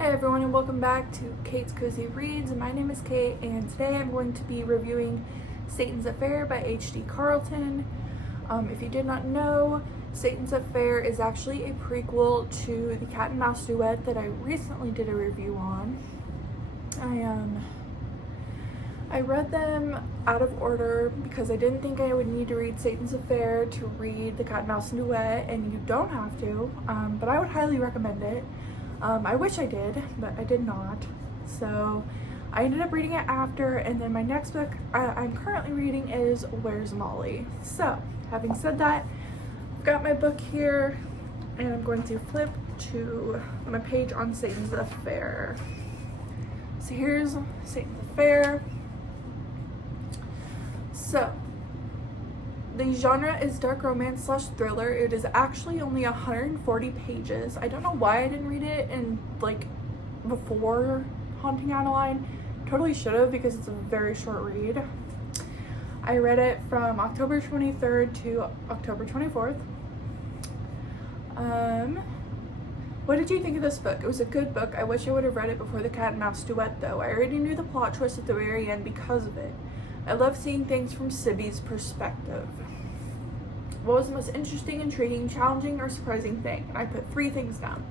Hi everyone and welcome back to Kate's Cozy Reads. My name is Kate and today I'm going to be reviewing Satan's Affair by H.D. Carlton. If you did not know, Satan's Affair is actually a prequel to the Cat Mouse Duet that I recently did a review on. I read them out of order because I didn't think I would need to read Satan's Affair to read the Cat Mouse Duet, and you don't have to, but I would highly recommend it. I wish I did, but I did not. So I ended up reading it after, and then my next book I'm currently reading is Where's Molly? So, having said that, I've got my book here, and I'm going to flip to my page on Satan's Affair. So here's Satan's Affair. So, the genre is dark romance / thriller. It is actually only 140 pages. I don't know why I didn't read it before Haunting Adeline. Totally should have, because it's a very short read. I read it from October 23rd to October 24th. What did you think of this book? It was a good book. I wish I would have read it before the Cat and Mouse Duet though. I already knew the plot twist at the very end because of it. I love seeing things from Sibby's perspective. What was the most interesting, intriguing, challenging, or surprising thing? And I put 3 things down.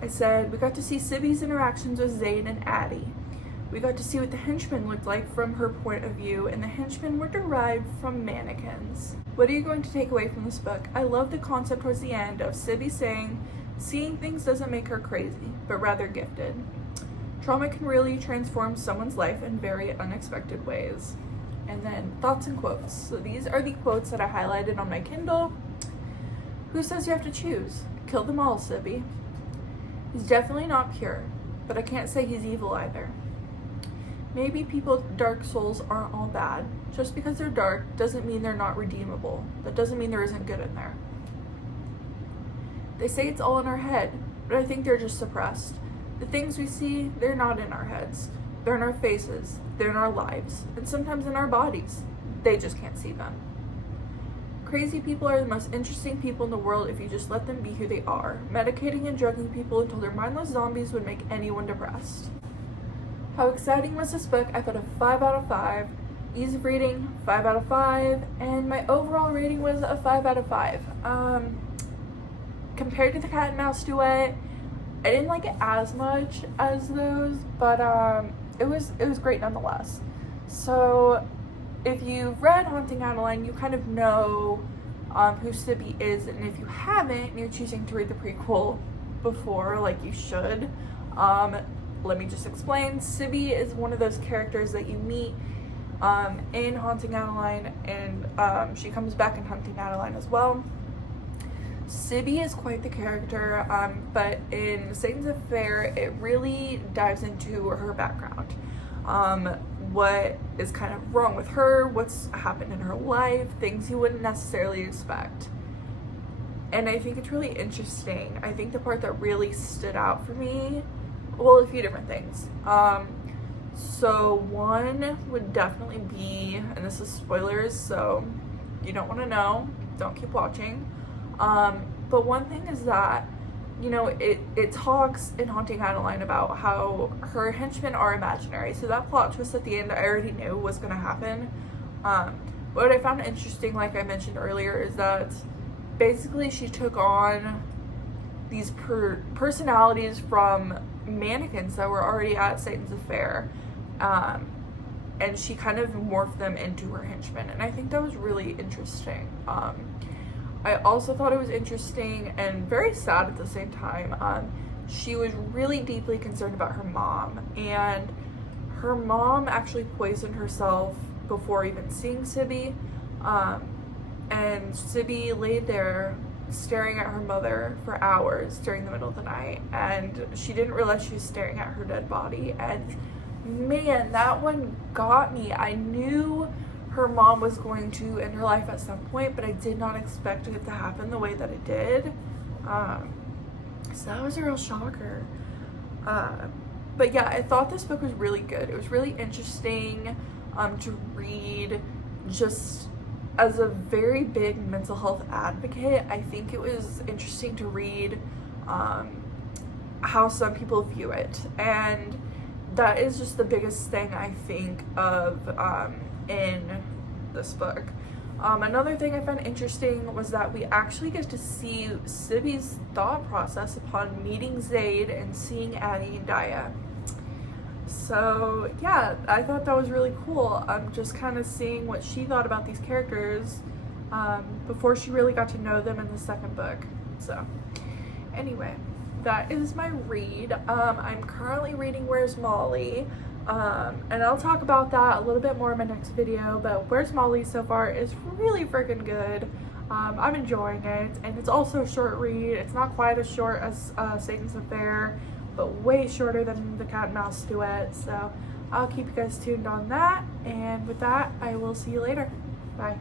I said, we got to see Sibby's interactions with Zane and Addie. We got to see what the henchmen looked like from her point of view, and the henchmen were derived from mannequins. What are you going to take away from this book? I love the concept towards the end of Sibby saying, seeing things doesn't make her crazy, but rather gifted. Trauma can really transform someone's life in very unexpected ways. And then thoughts and quotes. So these are the quotes that I highlighted on my Kindle. Who says you have to choose? Kill them all, Sibby. He's definitely not pure, but I can't say he's evil either. Maybe people with dark souls aren't all bad. Just because they're dark doesn't mean they're not redeemable. That doesn't mean there isn't good in there. They say it's all in our head, but I think they're just suppressed. The things we see, they're not in our heads. They're in our faces, they're in our lives, and sometimes in our bodies. They just can't see them. Crazy people are the most interesting people in the world if you just let them be who they are. Medicating and drugging people until they're mindless zombies would make anyone depressed. How exciting was this book? I put a 5 out of 5. Ease of reading, 5 out of 5. And my overall rating was a 5 out of 5. Compared to the Cat and Mouse Duet, I didn't like it as much as those, but it was great nonetheless. So if you've read Haunting Adeline, you kind of know who Sibby is, and if you haven't and you're choosing to read the prequel before, like you should, let me just explain. Sibby is one of those characters that you meet in Haunting Adeline, and she comes back in Haunting Adeline as well. Sibby is quite the character, but in Satan's Affair, it really dives into her background. What is kind of wrong with her, what's happened in her life, things you wouldn't necessarily expect. And I think it's really interesting. I think the part that really stood out for me, well, a few different things. So one would definitely be, and this is spoilers, so you don't want to know, don't keep watching. But one thing is that, you know, it talks in Haunting Adeline about how her henchmen are imaginary. So that plot twist at the end I already knew was going to happen. What I found interesting, like I mentioned earlier, is that basically she took on these personalities from mannequins that were already at Satan's Affair. And she kind of morphed them into her henchmen. And I think that was really interesting. I also thought it was interesting and very sad at the same time. She was really deeply concerned about her mom, and her mom actually poisoned herself before even seeing Sibby. And Sibby laid there staring at her mother for hours during the middle of the night, and she didn't realize she was staring at her dead body. And man, that one got me. I knew her mom was going to end her life at some point, but I did not expect it to happen the way that it did. So that was a real shocker. But yeah, I thought this book was really good. It was really interesting to read. Just as a very big mental health advocate, I think it was interesting to read how some people view it, and that is just the biggest thing I think of in this book. Another thing I found interesting was that we actually get to see Sibby's thought process upon meeting Zaid and seeing Addie and Daya. So yeah, I thought that was really cool. Just kind of seeing what she thought about these characters before she really got to know them in the second book. So anyway, that is my read. I'm currently reading Where's Molly, and I'll talk about that a little bit more in my next video, but Where's Molly so far is really freaking good. I'm enjoying it, and it's also a short read. It's not quite as short as Satan's Affair, but way shorter than the Cat Mouse Duet, so I'll keep you guys tuned on that, and with that, I will see you later. Bye.